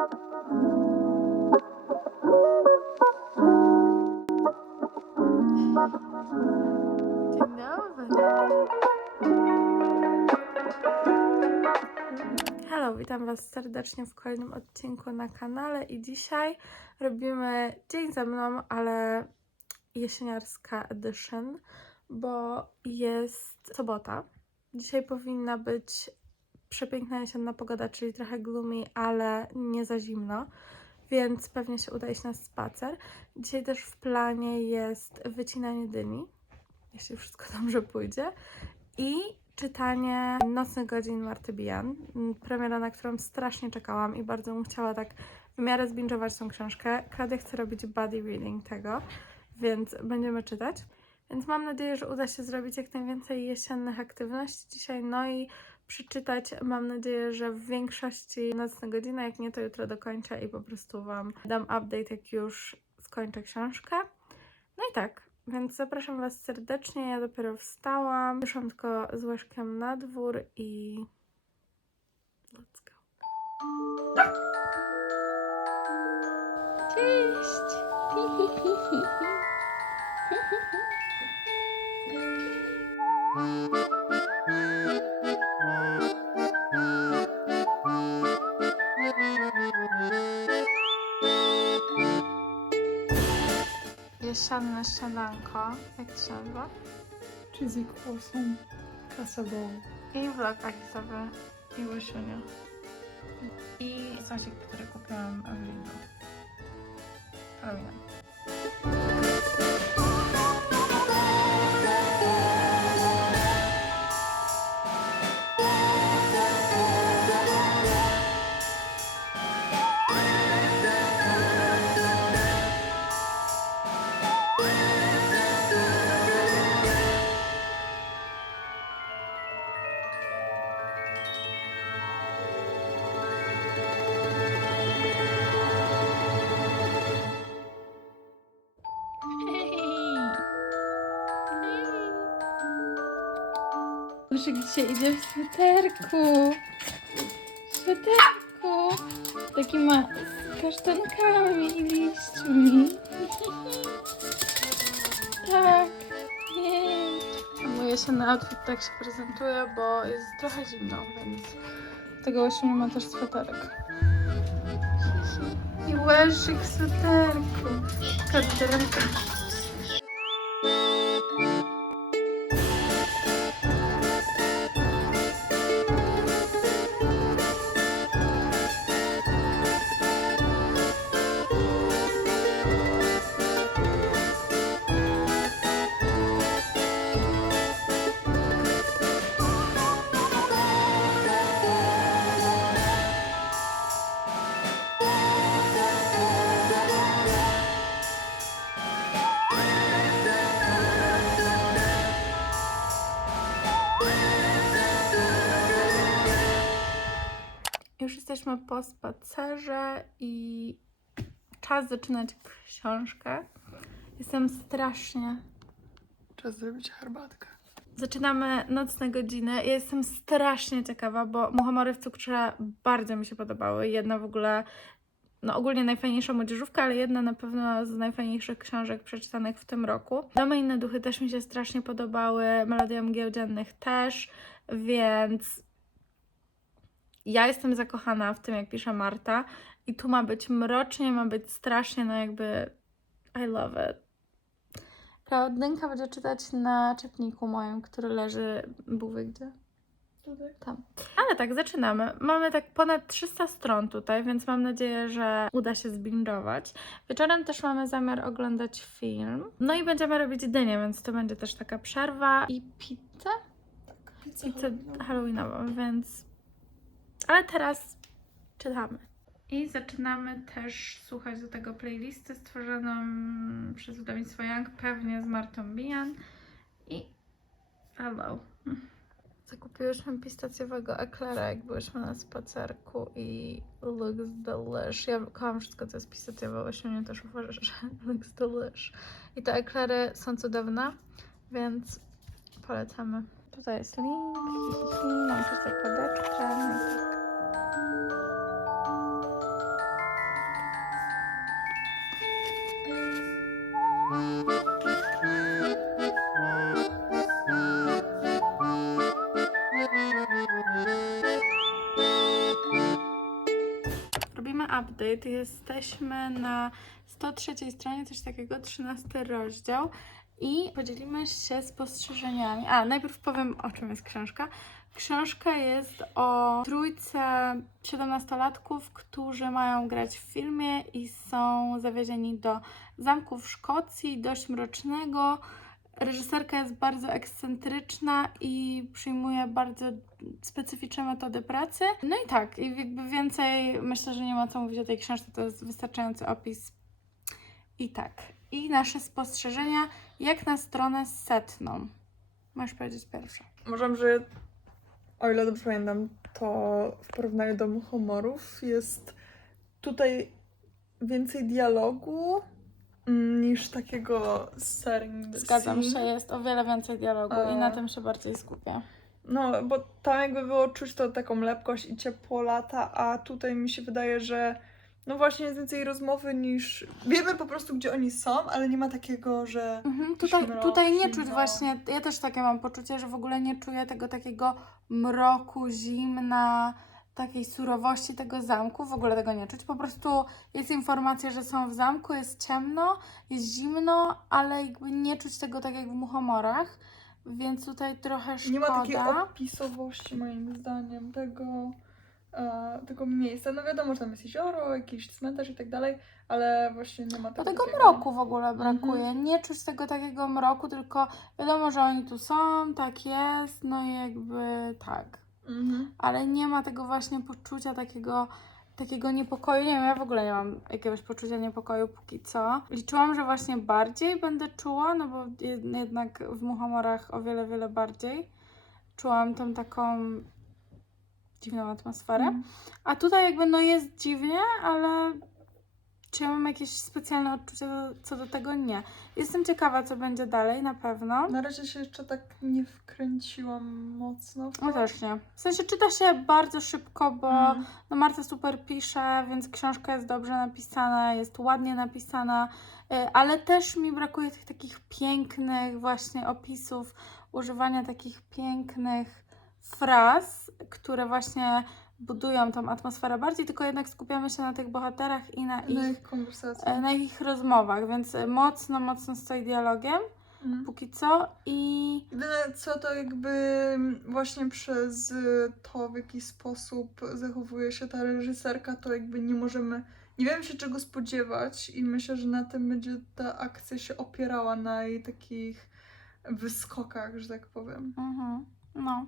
Dzień. Hello, witam Was serdecznie w kolejnym odcinku na kanale i dzisiaj robimy dzień ze mną, ale jesieniarska edition, bo jest sobota. Dzisiaj powinna być przepiękna jesienna pogoda, czyli trochę gloomy, ale nie za zimno, więc pewnie się uda iść na spacer. Dzisiaj też w planie jest wycinanie dyni, jeśli wszystko dobrze pójdzie, i czytanie Nocnych Godzin Marty Bijan, premiera, na którą strasznie czekałam i bardzo bym chciała tak w miarę zbingować tą książkę. Klaudia chce robić body reading tego, więc będziemy czytać. Więc mam nadzieję, że uda się zrobić jak najwięcej jesiennych aktywności dzisiaj, no i przeczytać. Mam nadzieję, że w większości nocne godziny, jak nie to jutro dokończę i po prostu Wam dam update, jak już skończę książkę. No i tak, więc zapraszam Was serdecznie. Ja dopiero wstałam, wyszłam tylko z łyżkiem na dwór i let's go. Cześć! Jesienne śniadanko, jak to się nazywa? Cheesy croissant, casserole. I vlog akisowy i łysiunia. I sosik, który kupiłam w Lidlu. Halloween. Boże, dzisiaj idzie w sweterku. W sweterku. Taki ma z kasztankami i liśćmi. tak. Jej. A mój jesienny outfit tak się prezentuje, bo jest trochę zimno, więc tego łysiunia ma też sweterek. I łeżyk w sweterku. Kaderka. Jesteśmy po spacerze i czas zaczynać książkę. Jestem strasznie. Czas zrobić herbatkę. Zaczynamy nocne godziny. Ja jestem strasznie ciekawa, bo Muchamory w cukrze bardzo mi się podobały. Jedna w ogóle, no ogólnie najfajniejsza młodzieżówka, ale jedna na pewno z najfajniejszych książek przeczytanych w tym roku. Domy inne duchy też mi się strasznie podobały, Melodia Mgieł Dziennych też, więc ja jestem zakochana w tym, jak pisze Marta. I tu ma być mrocznie, ma być strasznie, no jakby I love it. Klaudynka będzie czytać na czepniku moim, który leży, Bóg wie gdzie. Tam. Ale tak, zaczynamy. Mamy tak ponad 300 stron tutaj, więc mam nadzieję, że uda się zbingować. Wieczorem też mamy zamiar oglądać film. No i będziemy robić dynię, więc to będzie też taka przerwa. I pizzę? Pizzę halloweenową, więc... Ale teraz czytamy. I zaczynamy też słuchać do tego playlisty stworzoną przez wydawnictwo Young, pewnie z Martą Bijan. I hello. Zakupiłyśmy pistacjowego eklera, jak byłyśmy na spacerku i looks delish. Ja kocham wszystko, co jest pistacjowe, właśnie też uważam, że looks delish. I te eklery są cudowne, więc polecamy. Tutaj jest link, mam też zakładeczkę. Update. Jesteśmy na 103 stronie, coś takiego, 13 rozdział. I podzielimy się spostrzeżeniami. A, najpierw powiem, o czym jest książka. Książka jest o trójce 17-latków, którzy mają grać w filmie i są zawiezieni do zamku w Szkocji, dość mrocznego. Reżyserka jest bardzo ekscentryczna i przyjmuje bardzo specyficzne metody pracy. No i tak, i jakby więcej myślę, że nie ma co mówić o tej książce, to jest wystarczający opis. I tak. I nasze spostrzeżenia, jak na stronę setną. Możesz powiedzieć pierwsza. Uważam, że o ile dobrze pamiętam, to w porównaniu do Muchomorów jest tutaj więcej dialogu niż takiego the Zgadzam się, jest o wiele więcej dialogu i A. na tym się bardziej skupię. No, bo tam jakby było czuć to taką lepkość i ciepło lata, a tutaj mi się wydaje, że no właśnie jest więcej rozmowy niż... Wiemy po prostu, gdzie oni są, ale nie ma takiego, że... Mhm, tutaj, tutaj nie czuć zimno. właśnie, ja też takie mam poczucie, że w ogóle nie czuję tego takiego mroku, zimna, takiej surowości tego zamku, w ogóle tego nie czuć. Po prostu jest informacja, że są w zamku, jest ciemno, jest zimno, ale jakby nie czuć tego tak jak w Muchomorach, więc tutaj trochę szkoda. Nie ma takiej opisowości moim zdaniem tego, e, tego miejsca. No wiadomo, że tam jest jezioro, jakiś cmentarz i tak dalej, ale właśnie nie ma Do tego tego takiego- mroku w ogóle brakuje. Mhm. Nie czuć tego takiego mroku, tylko wiadomo, że oni tu są, tak jest, no i jakby tak. Mhm. ale nie ma tego właśnie poczucia takiego, takiego niepokoju. Nie wiem, ja w ogóle nie mam jakiegoś poczucia niepokoju póki co. Liczyłam, że właśnie bardziej będę czuła, no bo jed- jednak w Muchomorach o wiele, wiele bardziej czułam tą taką dziwną atmosferę. Mhm. A tutaj jakby no jest dziwnie, ale czy ja mam jakieś specjalne odczucia co do tego? Nie. Jestem ciekawa, co będzie dalej, na pewno. Na razie się jeszcze tak nie wkręciłam mocno. No też nie. W sensie czyta się bardzo szybko, bo Mhm. no Marta super pisze, więc książka jest dobrze napisana, jest ładnie napisana, y, ale też mi brakuje tych takich pięknych właśnie opisów, używania takich pięknych fraz, które właśnie budują tą atmosferę bardziej, tylko jednak skupiamy się na tych bohaterach i na Na ich, ich konwersacji. e, na ich rozmowach, więc y, mocno, mocno stoi dialogiem Mhm. póki co i Jedyne co to jakby właśnie przez to, w jaki sposób zachowuje się ta reżyserka, to jakby nie możemy, nie wiemy się czego spodziewać i myślę, że na tym będzie ta akcja się opierała na jej takich wyskokach, że tak powiem. Mhm. No.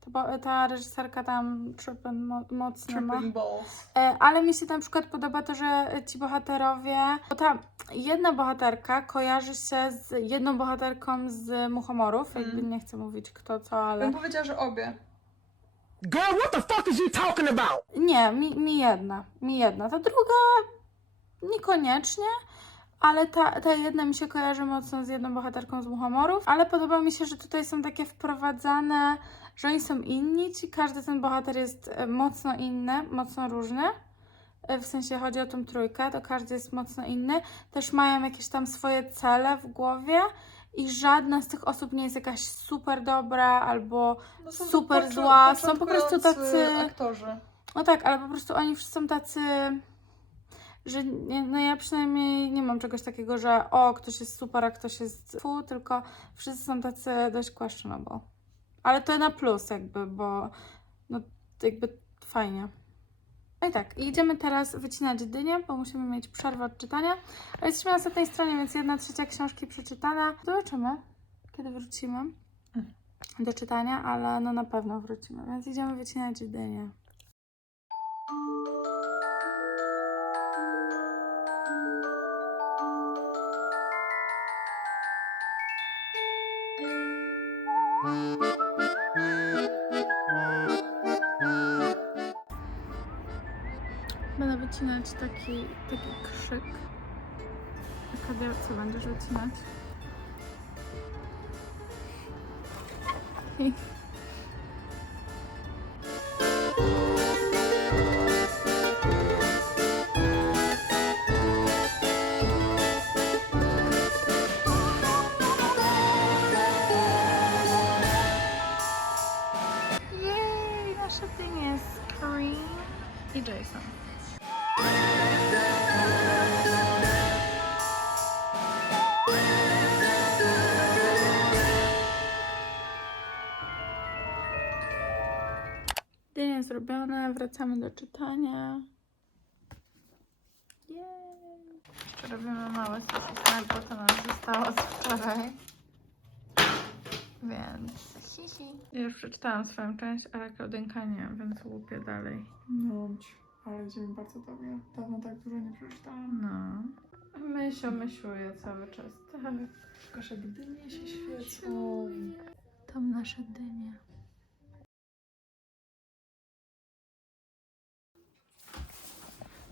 To bo, ta reżyserka tam trippin mo- mocno ma. Balls. E, ale mi się na przykład podoba to, że ci bohaterowie. Bo ta jedna bohaterka kojarzy się z jedną bohaterką z Muchomorów. Mm. Jakby nie chcę mówić kto co, ale. Bym powiedziała, że obie. Girl, what the fuck is you talking about? Nie, mi, mi jedna. Mi jedna. Ta druga niekoniecznie. Ale ta, ta jedna mi się kojarzy mocno z jedną bohaterką z Muchomorów, ale podoba mi się, że tutaj są takie wprowadzane, że oni są inni, ci każdy ten bohater jest e, mocno inny, mocno różny. E, W sensie chodzi o tą trójkę, to każdy jest mocno inny. Też mają jakieś tam swoje cele w głowie i żadna z tych osób nie jest jakaś super dobra albo No Super zła, są po prostu tacy- aktorzy. No tak, ale po prostu oni wszyscy są tacy, że nie, no ja przynajmniej nie mam czegoś takiego, że o, ktoś jest super, a ktoś jest fu, tylko wszyscy są tacy dość questionable. Ale to na plus jakby, bo no jakby fajnie. No i tak, i idziemy teraz wycinać dynię, bo musimy mieć przerwę od czytania. Ale jesteśmy na ostatniej stronie, więc jedna trzecia książki przeczytana. Zobaczymy, kiedy wrócimy do czytania, ale no na pewno wrócimy, więc idziemy wycinać dynię. Będę wycinać taki, taki krzyk. Akadia, co będziesz wycinać? Jason. Dynia zrobione, wracamy do czytania. Jej. Jeszcze robimy małe sushi bo to nam zostało z wczoraj. Więc hihi. Ja już przeczytałam swoją część, ale Klaudynka nie, więc łupię dalej. No, ale idzie mi bardzo dobrze. Dawno tak dużo nie przeczytałam. No. Mysio, mysiuję cały czas, tak. Tylko, jak dynie się świecą. Tam nasze dynie.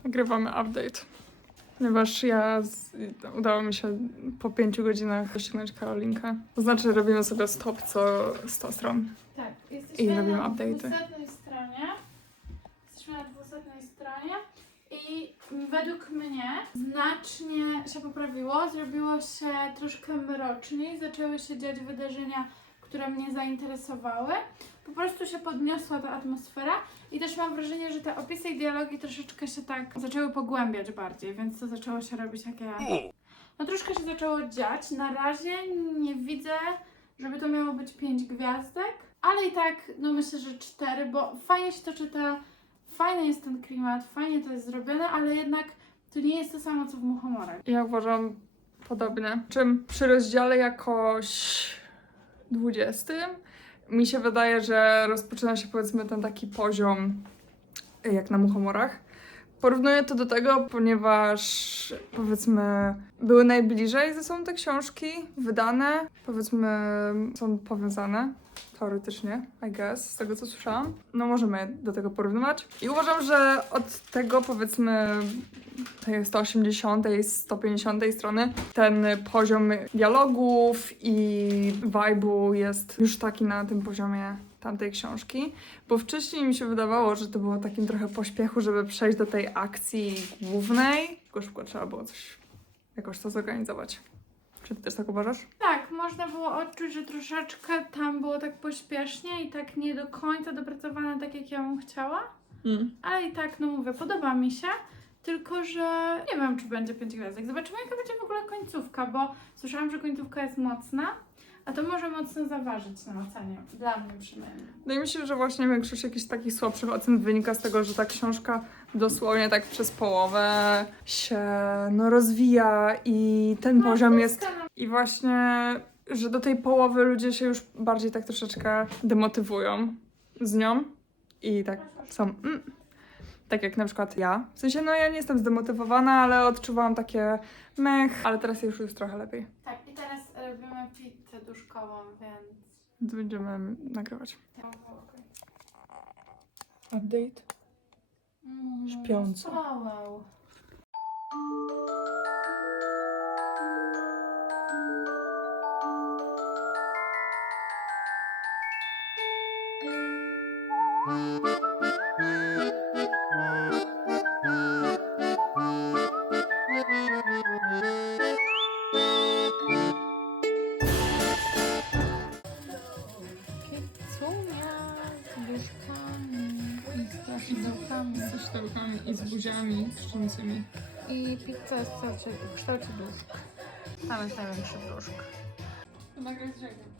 Nagrywamy update. Ponieważ ja z, udało mi się po pięciu godzinach osiągnąć Karolinkę. To znaczy robimy sobie stop co 100 stron. Tak, I jesteśmy robimy na update'y. I według mnie znacznie się poprawiło, zrobiło się troszkę mroczniej, zaczęły się dziać wydarzenia, które mnie zainteresowały. Po prostu się podniosła ta atmosfera i też mam wrażenie, że te opisy i dialogi troszeczkę się tak zaczęły pogłębiać bardziej, więc to zaczęło się robić takie... No troszkę się zaczęło dziać. Na razie nie widzę żeby to miało być 5 gwiazdek, ale i tak, no myślę, że 4, bo fajnie się to czyta, fajny jest ten klimat, fajnie to jest zrobione, ale jednak to nie jest to samo co w Muchomorach. Ja uważam podobnie. Czym przy rozdziale jakoś 20 mi się wydaje, że rozpoczyna się powiedzmy ten taki poziom jak na muchomorach. Porównuję to do tego, ponieważ powiedzmy były najbliżej ze sobą te książki wydane, powiedzmy są powiązane teoretycznie, I guess, z tego co słyszałam. No możemy do tego porównywać. I uważam, że od tego powiedzmy tej 180, 150 strony ten poziom dialogów i vibe'u jest już taki na tym poziomie tamtej książki, bo wcześniej mi się wydawało, że to było takim trochę pośpiechu, żeby przejść do tej akcji głównej, tylko szybko trzeba było coś, jakoś to zorganizować. Czy ty też tak uważasz? Tak, można było odczuć, że troszeczkę tam było tak pośpiesznie i tak nie do końca dopracowane tak, jak ja bym chciała. Ale i tak, no mówię, podoba mi się. Tylko, że nie wiem, czy będzie 5 gwiazdek. Zobaczymy, jaka będzie w ogóle końcówka, bo słyszałam, że końcówka jest mocna, a to może mocno zaważyć na ocenie. Dla mnie przynajmniej. Wydaje mi się, że właśnie większość jakichś takich słabszych ocen wynika z tego, że ta książka dosłownie tak przez połowę się no, rozwija i ten poziom jest I właśnie, że do tej połowy ludzie się już bardziej tak troszeczkę demotywują z nią i tak są. Mm, tak jak na przykład ja. W sensie, no ja nie jestem zdemotywowana, ale odczuwałam takie mech, ale teraz już jest trochę lepiej. Tak, i teraz robimy pizzę duszkową, więc... Więc będziemy nagrywać. Update. Mm, Śpiąca. Spałał. Straszydełkami. Ze sztabkami i z buziami krzyczącymi. I pizza jest w kształcie duszk. Tam jest największy duszk. Nagrać Duszki.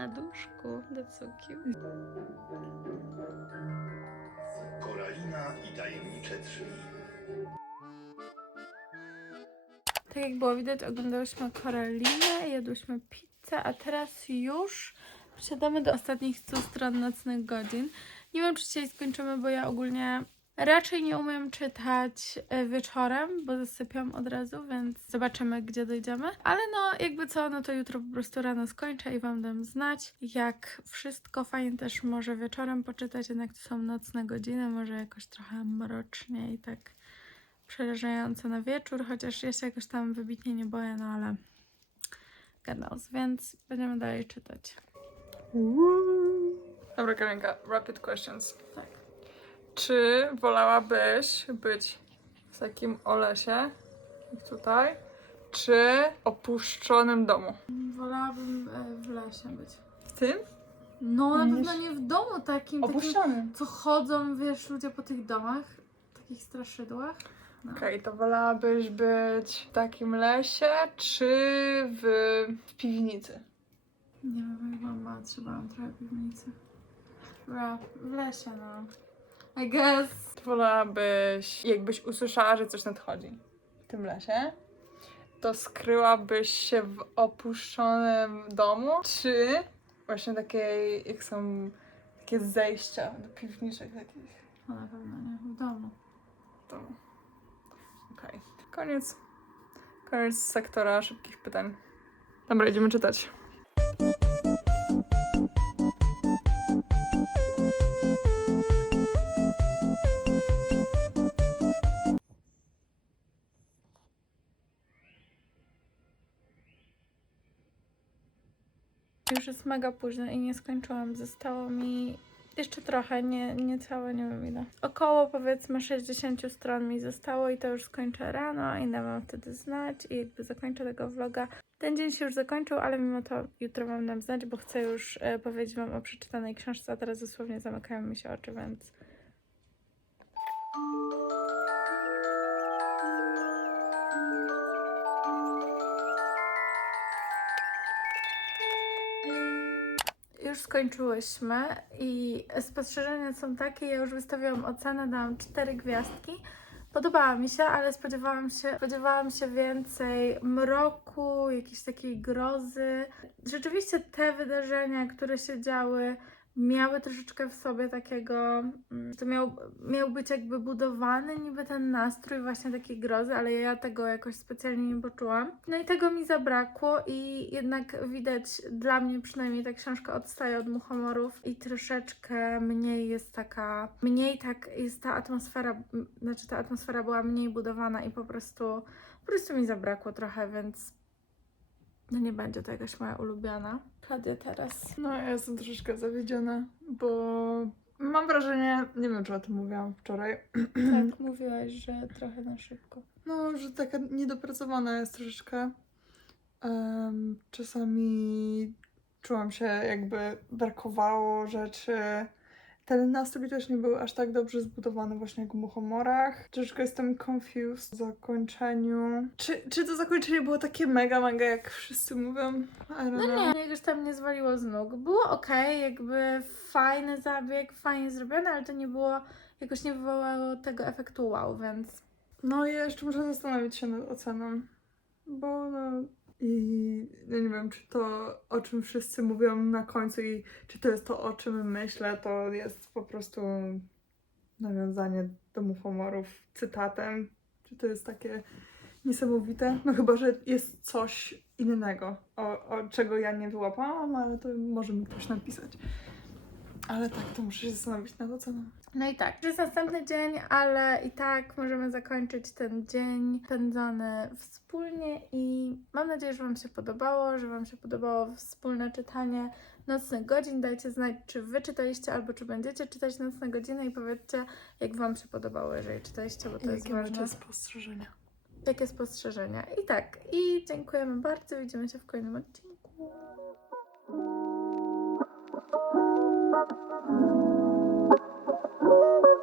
Na duszku. So cute. Koralina i tajemnicze drzwi. Tak jak było widać, oglądałyśmy Koralinę, jadłyśmy pizzę, a teraz już przesiadamy do ostatnich 100 stron nocnych godzin. Nie wiem, czy dzisiaj skończymy, bo ja ogólnie raczej nie umiem czytać e, wieczorem, bo zasypiam od razu, więc zobaczymy, gdzie dojdziemy. Ale no, jakby co, no to jutro po prostu rano skończę i Wam dam znać, jak wszystko. Fajnie też może wieczorem poczytać, jednak to są nocne godziny, może jakoś trochę mrocznie i tak przerażające na wieczór, chociaż ja się jakoś tam wybitnie nie boję, no ale God knows, więc będziemy dalej czytać. Dobra, Karinka, rapid questions. Tak. Czy wolałabyś być w takim olesie, jak tutaj, czy opuszczonym domu? Wolałabym e, w lesie być. W tym? No, na Niż- pewno nie w domu takim, takim, Opuszczonym. co chodzą, wiesz, ludzie po tych domach, takich straszydłach. No. Okej, to wolałabyś być w takim lesie, czy w, w piwnicy? Nie wiem, jak mam trzeba mam trochę piwnicy. Dobra, w lesie, no. I guess. Wolałabyś, jakbyś usłyszała, że coś nadchodzi w tym lesie, to skryłabyś się w opuszczonym domu, czy właśnie takiej, jak są takie zejścia do piwniczek takich No na pewno nie, w domu. w domu. Okej, koniec. Koniec sektora szybkich pytań. Dobra, idziemy czytać. Już jest mega późno i nie skończyłam. Zostało mi jeszcze trochę, nie, nie całe, nie wiem ile. Około powiedzmy 60 stron mi zostało i to już skończę rano i dam wam wtedy znać i jakby zakończę tego vloga. Ten dzień się już zakończył, ale mimo to jutro mam nam znać, bo chcę już e, powiedzieć wam o przeczytanej książce, a teraz dosłownie zamykają mi się oczy, więc... Już skończyłyśmy i spostrzeżenia są takie, ja już wystawiłam ocenę, dałam cztery gwiazdki. Podobała mi się, ale spodziewałam się, spodziewałam się więcej mroku, jakiejś takiej grozy. Rzeczywiście te wydarzenia, które się działy, miały troszeczkę w sobie takiego, mm, to miał, miał być jakby budowany niby ten nastrój właśnie takiej grozy, ale ja tego jakoś specjalnie nie poczułam. No i tego mi zabrakło i jednak widać, dla mnie przynajmniej ta książka odstaje od muchomorów i troszeczkę mniej jest taka, mniej tak jest ta atmosfera, znaczy ta atmosfera była mniej budowana i po prostu, po prostu mi zabrakło trochę, więc no nie będzie to jakaś moja ulubiona. Kladia teraz. No, ja jestem troszeczkę zawiedziona, bo mam wrażenie, nie wiem czy o tym mówiłam wczoraj, Tak, mówiłaś, że trochę na szybko. no, że taka niedopracowana jest troszeczkę. Em, czasami czułam się jakby brakowało rzeczy. Ten nastrój też nie był aż tak dobrze zbudowany właśnie jak w Muchomorach. Troszeczkę jestem confused w zakończeniu. Czy, czy to zakończenie było takie mega, mega jak wszyscy mówią? I No nie, jakoś tam nie zwaliło z nóg. Było okej, jakby fajny zabieg, fajnie zrobiony, ale to nie było, jakoś nie wywołało tego efektu wow, więc No ja jeszcze muszę zastanowić się nad oceną, bo no i nie wiem, czy to o czym wszyscy mówią na końcu i czy to jest to o czym myślę, to jest po prostu nawiązanie do muchomorów cytatem, czy to jest takie niesamowite, no chyba, że jest coś innego, o, o czego ja nie wyłapałam, ale to może mi ktoś napisać. Ale tak, to muszę się zastanowić nad oceną. No i tak, jest następny dzień, ale i tak możemy zakończyć ten dzień spędzony wspólnie i mam nadzieję, że Wam się podobało, że Wam się podobało wspólne czytanie nocnych godzin. Dajcie znać, czy Wy czytaliście albo czy będziecie czytać nocne godziny i powiedzcie, jak Wam się podobało, jeżeli czytaliście, bo to jest Jakie ważne. macie spostrzeżenia? Jakie spostrzeżenia. I tak, i dziękujemy bardzo. Widzimy się w kolejnym odcinku. Thank you.